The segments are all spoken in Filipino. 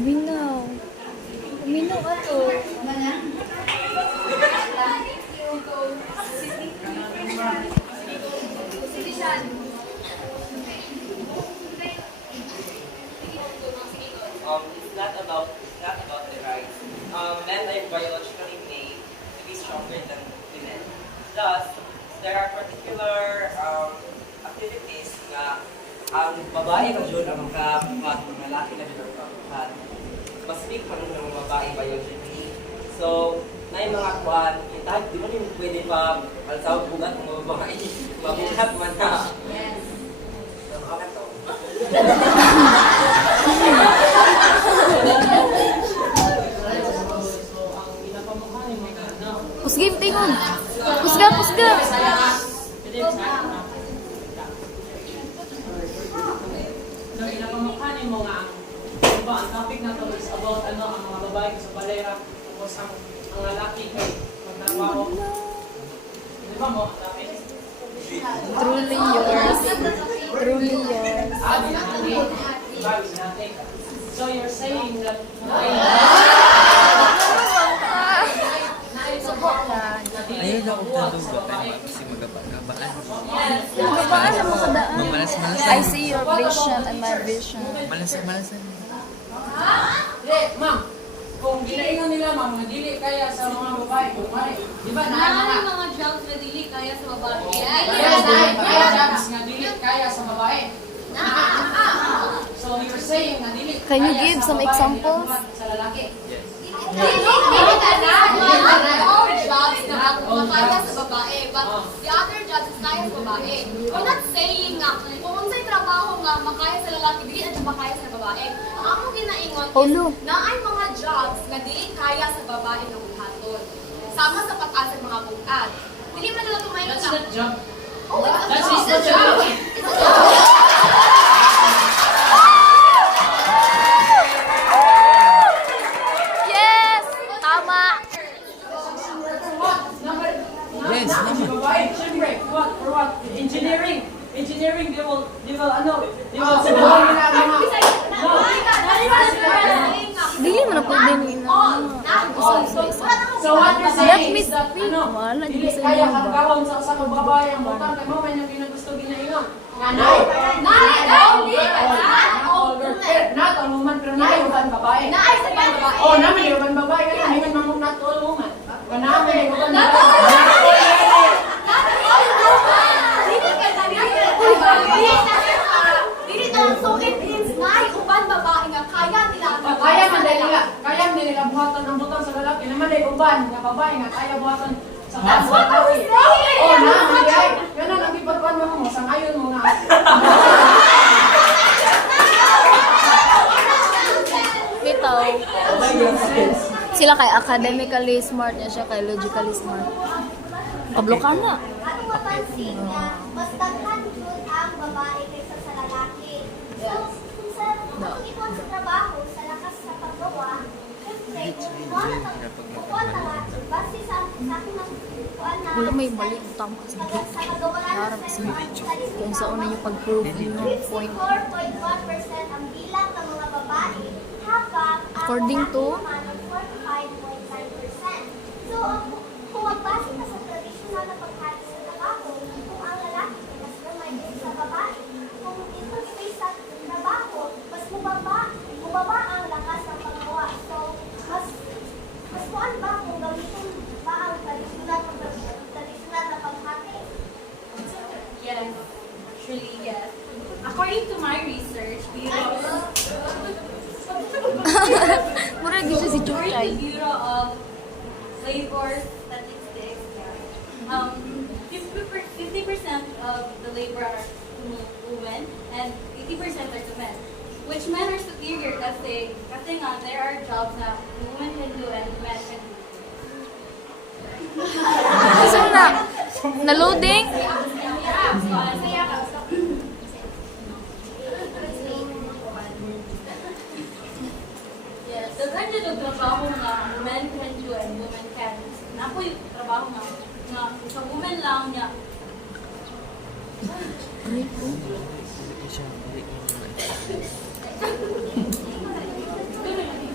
Uminaw. Uminaw ato. It's not about the rights. Men are biologically made to be stronger than women. Thus, there are particular activities na ang babae ka dyan ang makabuhat, mga lalaki na dyan ang makabuhat. Specific pa ng mga babae biologically. So, na yung mga kuhan, kahit di mo rin pwede pa alsaw bugat ng mga babae. Mabuhat man na. Yes. So, okay to. Pusgim tingog. Pusga, pusga. Pinapamukhanin mo nga ang topic na to is about ang mga babae sa balera tapos ang lalaki kay magtrabaho. Di ba mo? Truly yours. Truly yours. So you're saying that Ayun ako tanong ba kasi magabaan. Magabaan na makadaan. Mamalas-malasan. I see your vision and my vision. Malasan-malasan. Ma'am, kung ginaingon nila ma'am, nga dili kaya sa mga babae, kung mali, di ba Maraming mga jobs na dili kaya sa babae. Kaya jobs nga dili kaya sa babae. So you're saying na dili Can you kaya give sa some babae, examples? sa lalaki. All jobs na makaya sa babae, but the other jobs is kaya sa babae. We're not saying nga, kung unsay trabaho nga makaya sa lalaki, dili at makaya sa babae. Ang ako ginaingon Ulo. is, na ay mga jobs na dili kaya sa babae ng buhaton. Sama sa pag-asa ng mga bukad. Dili man nila tumayo That's na. not job. Oh, That's it's a not job. job. It's a job. Yes! Tama! Yes, naman. Babae, syempre, for what? Engineering. Engineering, they will Dili mo na pwede ni ina. So what you're saying Let me is that, speak. Wala, di dili sa kaya inyo ba? hanggawan sa usa ka babae ang butang kay mo man yung ginagusto ginaingon. Nanay. Not all woman, pero na yung babae. Oh, naman yung babae, kaya hindi man not all woman. Namin yung babae. So it means na uban babae nga kaya nila Kaya man nila buhatan ang butang sa lalaki naman ay uban nga babae nga kaya buhatan sa That's what I was saying! Oh, naman ay. Ganun ang ipagkuhan mo sang ayon mo nga. Bitaw. Sila kay academically smart niya siya, kay logically smart. Pablo ka na. Ano mapansin niya, mas daghan yun ang babae kaysa sa lalaki. So, kung ito sa trabaho, sa lakas sa paggawa, syempre, kung kukuha na nga, base sa akin ng kukuha na, Wala may mali. Tama kasi. sa kagawalan Harap ng sa salita, kung sa una yung pag-prove yung point. 54.1% ang bilang ng mga babae, habang ang According lalaki to? naman ang 45.9%. So, kung magbase ka sa traditional na paghati sa trabaho, kung ang lalaki ay mas gamay din sa babae, kung ito space sa trabaho, mas mababa ang lakas ng paggawa. So, mas kuan ba kung gamitin ba ang traditional na paghati? Yes, actually yes. According to my research, Mura di siya si according to Chuchay. Bureau of Labor Statistics, 50% of the labor are to women and 80% are to men. Which men are superior kasi nga there are jobs na women can do and men can do. Kasi na, na-loading? Yes, the kind of trabaho nga men can do and women can. Napo yung trabaho nga sa women lang niya. Siya, balik mo naman.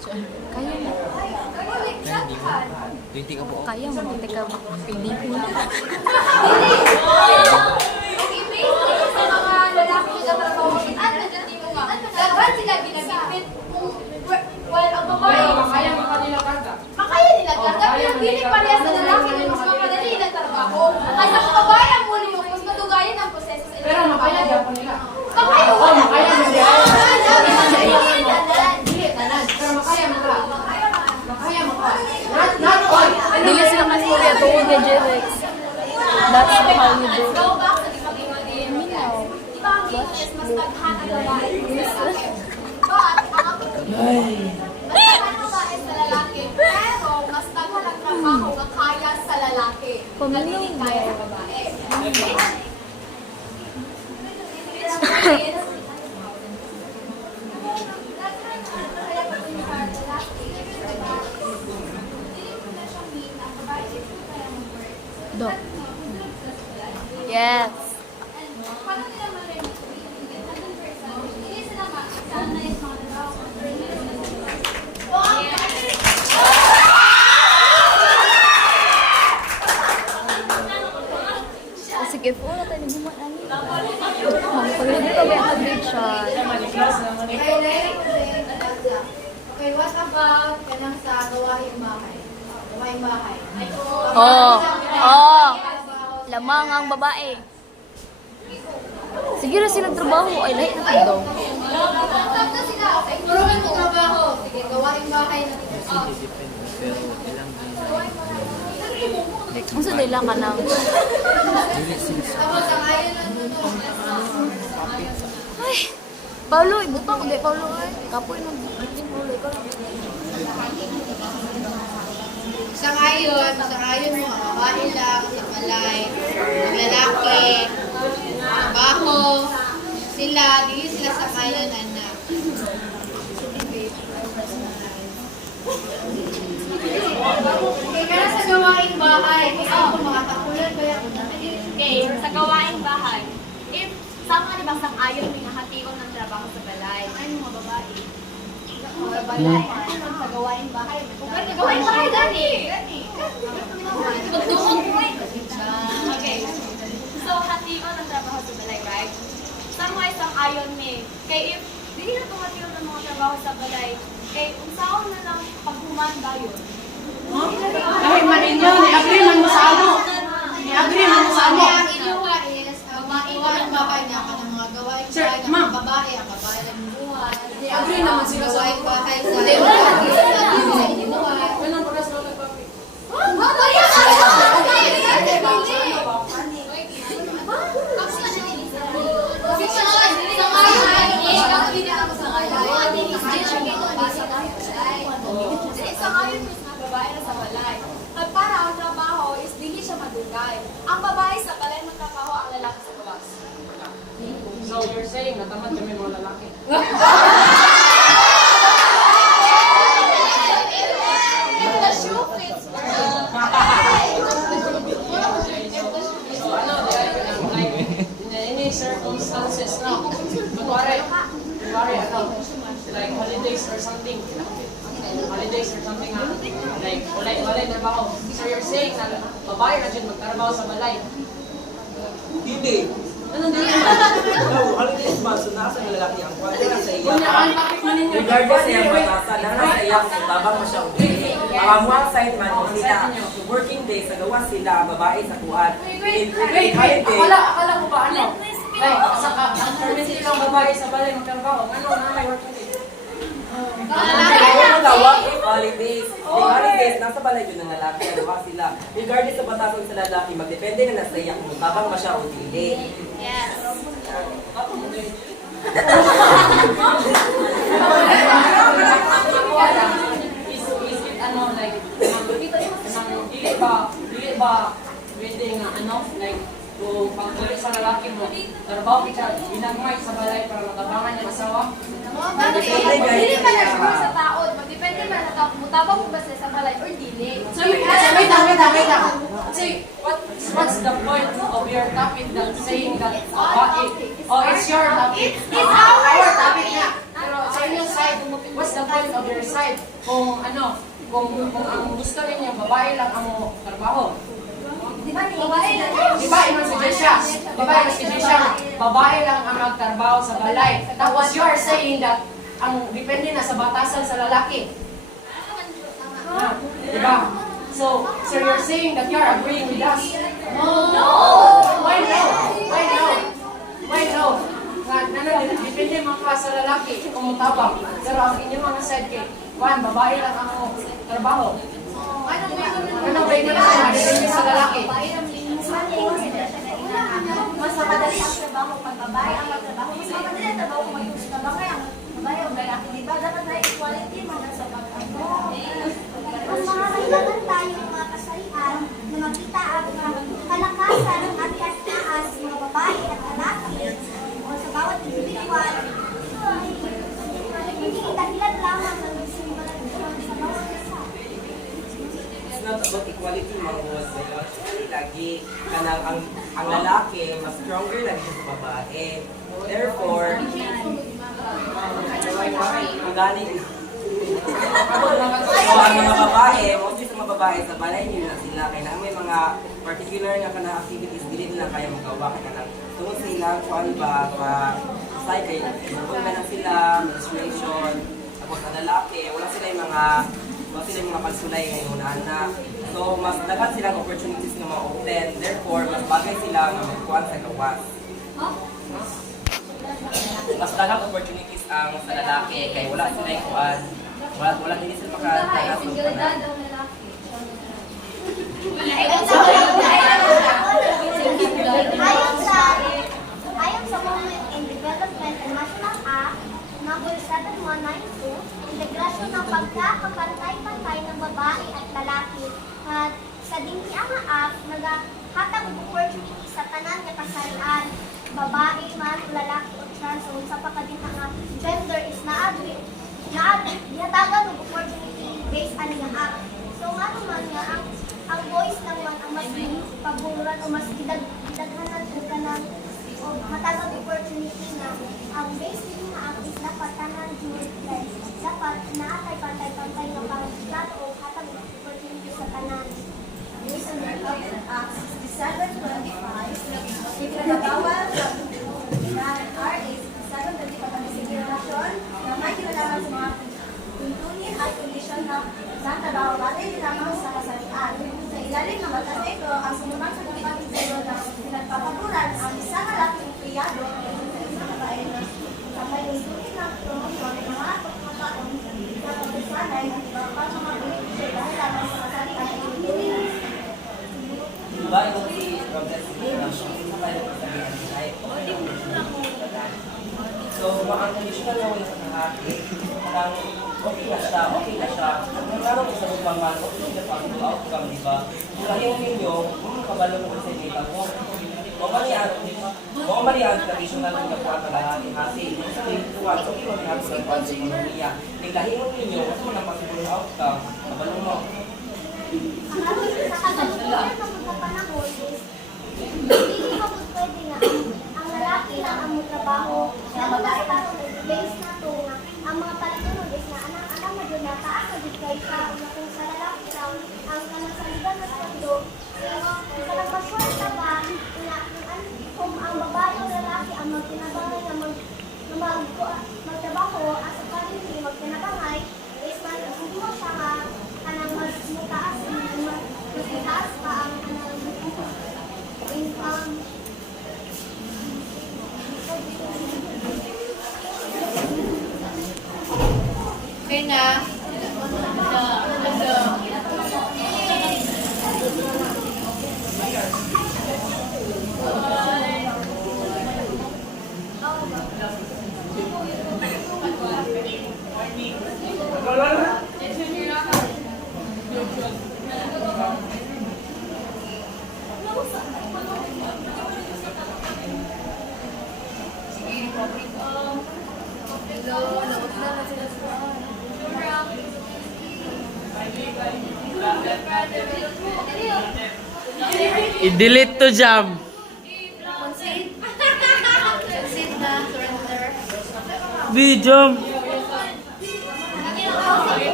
Kaya mo. Kaya hindi mo. 20 ka po. Kaya mo. Hindi ka makapili ko na. Sa mga lalaki na trabaho, dapat sila ginagipit while ang babae, Kaya mo kanila karga. makaya nila karga, pinapili pa niya sa lalaki na mas mapadali ng trabaho. Kasi ang babae ang muli mo, mas matugayan ang proseso sa Pero makaya gyapon nila. Makaya mo. Oo, makaya mo nila. Dili, tanan. Pero makaya mo ka. Makaya mo ka. Not all. Dili sila mas muli ito kung Jerex. That's how you do. Go back sa gipag-ingon ni Minaw. Di ba ang game is mas taghan ang babae sa lalaki? But, ang mas taghan ang babae sa lalaki, pero mas taghan ang trabaho nga kaya sa lalaki. Na dili kaya sa babae. Dok. Yes. Paano nila ma-remove? Hindi sila sana is mga trabaho. O sige, wala tayo naguman ani. Pagod ka ba ang addiction? Okay, what about kanang sa gawaing bahay? Gawaing bahay. Oo. Oo. Lamang ang babae. Sige na silang trabaho. Ay, lahat na tayo daw. Tapos sila, okay, turuan mo trabaho. Sige, gawaing bahay na dito. Kasi depende. Pero ilang Ang sa nila ka nang. dili sila sa Tapos ang ayon na Ay, Paulo, ibutang ko. Paulo, ay. Kapoy nang bitin, Paulo. Ikaw lang. Sangayon mo, ang babae lang, sa balay, ang lalaki, trabaho, sila, dili sila sangayon, anak. Okay, kaya sa gawaing bahay, kaya ako makakakulan ba yan? Okay, sa gawaing bahay, if sama di ba sang ayon may nahation ng trabaho sa balay, ay mga babae. Sa balay, sa gawaing bahay. Gawaing bahay gani. Okay. So hation ng trabaho sa balay, right? Sama isang ayon may kay if dili na tumatiyo ng mga trabaho sa balay, kay unsaon na lang paghuman ba yun? Kahit man inyo, ni-agree man mo sa ano. Ni-agree man mo sa ano. Ang iluwa is, ang gawaing bahay niya, ang mga gawaing Sir, bahay ng ma'am. mga babae, ang babae nagbubuhat. Agree naman sila sa gawaing bahay sa Hindi, wala. inuwa. Anong oras mo nagpapi? Para ang trabaho is dili siya madugay. Ang babae sa balay magtrabaho, ang lalaki sa gawas. So you're saying na tamad kami mga lalaki. If the shoe fits, So ano, like, in any circumstances na, kunwari, ano, like holidays or something, like, walay trabaho. So you're saying na babae na dyan magtrabaho sa balay. Hindi. Anong dili? No, holidays ba? So nasa lalaki ang kwento na sa iya. Kunya, ang topic man ninyo. Regardless sa iyang batasan, nasa iya kung tabang mo siya uli. Ang one side man kung sila, working day, sa gawa sila, babae sa kuwan. Wait, akala ko ba ano? Like, ang permitted lang babae sa balay magtrabaho. Ano, nanay, working day. Holidays. Yung holidays, nasa balay yun ng lalaki, gawa sila. Regardless sa batasan sa lalaki, magdepende na nasa iya kung tabang mo siya uli. Yes. Is it ano, like, dili ba, pwede nga, ano, like, kung pagtuloy sa lalaki mo, trabaho kita, ginagmay sa balay para matabangan yung asawa. Dili pa na sa taon. Magdepende man mutabang mo ba siya sa balay or dili. So, wait lang. So, what's the point of your topic that saying that, it's your topic. It's our topic nga. Pero sa inyong side, what's the point of your mag-decide kung ano, kung ang gusto ninyo, babae lang ang trabaho. Di ba, iman suggest siya? Di ba, suggest siya? Babae lang ang magtrabaho sa balay. Tapos you are saying that ang depende na sa batasan sa lalaki. Di ba? So you're saying that you're agreeing with us? No! Why no? Why no? Why no? Depende mga sa lalaki kung mutabang. Pero ang inyong mga side kay, babae lang ang trabaho. Anong ba yun na depende sa lalaki? Mas mapadali ang trabaho pag babae ang magtrabaho. Mas mapadali ang trabaho kung mag-use na babae ang lalaki. Diba? Dapat na equality mga sa pag-ano. Mas makakailangan tayo mga kasarian na makita ang kalakasan ng ati-at-taas mga babae at lalaki o sa bawat individual. Hindi dahilan lamang ng simbalan sa bawat isa. It's not about equality, mga boss. Actually, lagi kanang ang lalaki mas stronger lagi siya sa babae. Therefore, ang galing ang mga babae, mostly sa mga babae, sa balay nila sila. Kaya may mga particular nga kanang activities dili nila kaya magawa. Kaya kanang tungkol sa ilang kuan ba, cycle, kung na sila, menstruation, tapos ang lalaki, wala sila yung mga pagsulay ngayon na. So, mas dapat silang opportunities na ma-open. Therefore, mas bagay sila na magkuhan sa gawas. Mas dapat opportunities ang sa lalaki kaya wala sila yung kuhan. Wala hindi sila makatakas ng kuhan. Ayon sa Women in Development and National Act number 7192, integrasyon ng pagkakapantay-pantay ng babae at lalaki at sa Dinkianga Act naghatag og opportunity sa tanan nga kasarian, babae man o lalaki o trans o sa pagkadinha gender is ihatagan og opportunity based on nga act. So nga naman nga ang voice lang man ang mas paboran o mas gidaghanan og kanang o matagag opportunity na ang base din nga act is dapat tanan jud dapat naatay pantay-pantay nga pagplato o hatag og opportunity sa tanan. Based on the Act 6725, ikinagawal na RA 6725 ang designation na may kinalaman sa mga tuntunin at kondisyon na trabaho batay lamang sa kasarian. Sa ilalim ng batas na ito, ang sumunod sa kapatid na pinagpapaguran ang isang lalaking empleyado sa isang babae na sa may tuntunin ng promosyon ng mga pagkakataon na pagkasanay ng iba pa sa mga benepisyo dahil lamang sa kasarian ay tuntunin. Diba, ito si progressive generation, isa tayo ng kasabihan nila ay so, ang traditional na way sa kahati, parang okay na siya. Kung laro ko sa lupaman, okay na pang outcome, di ba? Kung lahing ninyo, kabalo ko sa data mo. Kung marihan traditional na gawa na lahat, hati, sa tuwan, so kung marihan sa tuwan sa ekonomiya, kung lahing ninyo, mas mo na pag-ibig outcome, kabalo mo. Ang ano sa kagaluturan ng mga panahon is hindi mo pwede nga ang lalaki lang ang trabaho lalo na sa base na to nga ang mga palitunod is nga anak mo dyan na taas na dito kay siya kung sa lalaki lang ang kanasaligan na sweldo sa nagpaswelta ba kung ang babae o lalaki ang magtinabangay na magtrabaho at sa paligid magtinabangay is hindi mo siya nga kanang mas mataas pa ang income. Okay na. I-delete to jam. Video.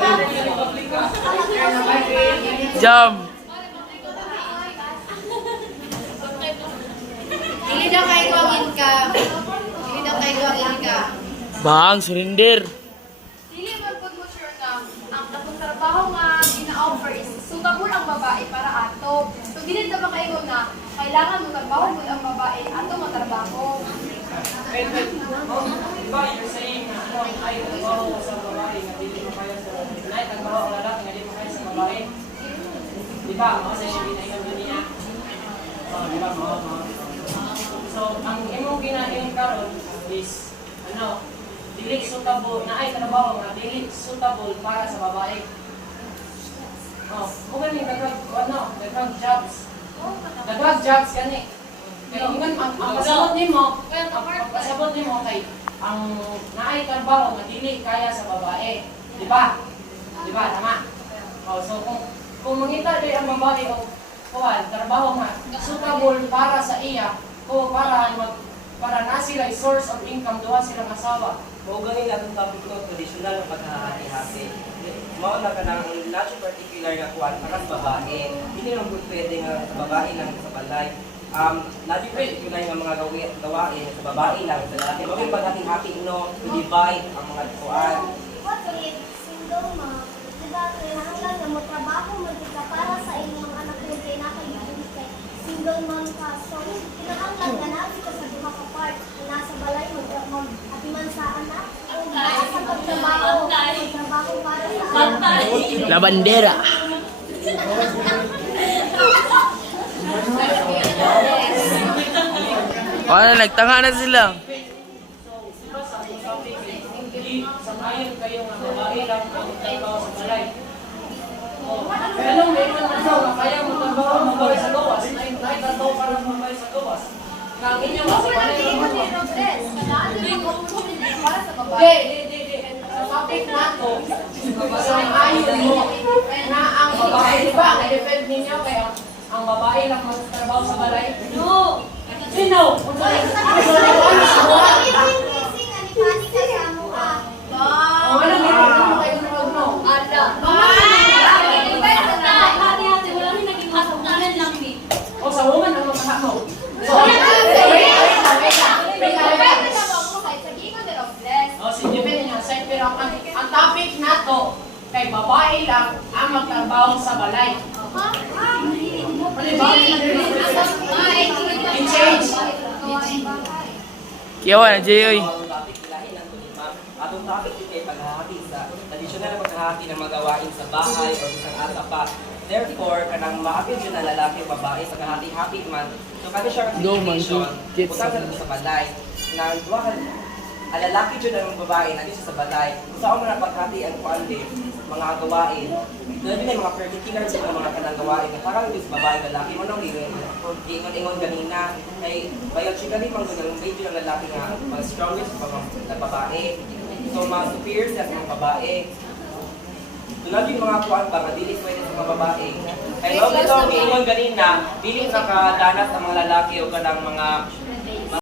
Jam! Dili daw kay gawin ka. Dili daw kay gawin ka. Bang, surrender! Dili man pag mo sure nga ang atong trabaho nga gina-offer is suitable ang babae para ato. So dili ta makaingon na kailangan mo trabaho mo ang babae ato mo trabaho. Wait. Diba, you're saying na ano, ay trabaho sa babae na dili mo kaya sa ay trabaho ang lalaki na dili mo kaya sa babae. Diba, mga sa yung ginainom niya. Diba, mga. So, ang imong ginahin karon is ano, dili suitable na ay trabaho nga dili suitable para sa babae. Oh, kung ganing daghang jobs. Daghang jobs gani. Kaya ingon ang pasabot nimo kay ang naay trabaho nga dili kaya sa babae. Di ba? Di ba tama? Oh, so kung mangita di ang babae o kuwan trabaho nga suitable para sa iya o para na sila source of income duha silang asawa. Mao gani natong topic no traditional nga paghahati-hati. Mao na kanang not particular nga kuan para sa babae. Dili lang pud pwede nga sa babae lang sa balay. Not particular nga mga gawain sa babae lang sa lalaki. Mao yung paghati-hati no to divide ang mga kuan. What if single mom, diba, kailangan na mo trabaho mo ka para sa inyong anak mo kay nakalimutan kay single mom ka. So, kinahanglan nga natin ka sa duha ka part na nasa balay mo atiman sa anak o sa pagtrabaho para sa anak. La bandera! Paano, nagtanga na sila. Diba sa ating topic hindi sangayon kayo nga babae lang ang trabaho sa balay. Oh, pero may mga kaya mo trabaho mabay sa gawas. Ay trabaho para mabay sa gawas. Nga ang inyong sa balay Para sa babae. Di. Sa topic nato, sangayon mo na ang babae, di ba? I-defend ninyo kaya ang babae lang magtrabaho sa balay. No! Sino? Oh, wala na mo kayo nanood mo. O sa woman ang mga mo. So, o si depende nga sa pero ang topic nato kay babae lang ang magtrabaho sa balay. I-change. Kiyawan na, Jayoy. Atong topic din kay paghahati sa tradisyonal na paghahati ng mga gawain sa bahay o isang asa pa. Therefore, kanang maapil dyan na lalaki o babae sa kahati-hati man. So, kami siya definition, utang sa balay. Na duwa ka, ang lalaki dyan ang babae, nandito sa balay. Kung saan mo na paghati ang kuandi, mga gawain. Doon din mga particular sa mga kanang gawain. Parang ito sa babae, lalaki mo nang ingon ganina. Kay biologically, pang ganang medyo ng lalaki nga, mas strongest sa babae. So, mga superior sa mga babae. Tulad yung mga kuwan ba, madili pwede sa mga babae. Kaya huwag ito ang ingon ganina, dili nakadanas ang mga lalaki o kanang mga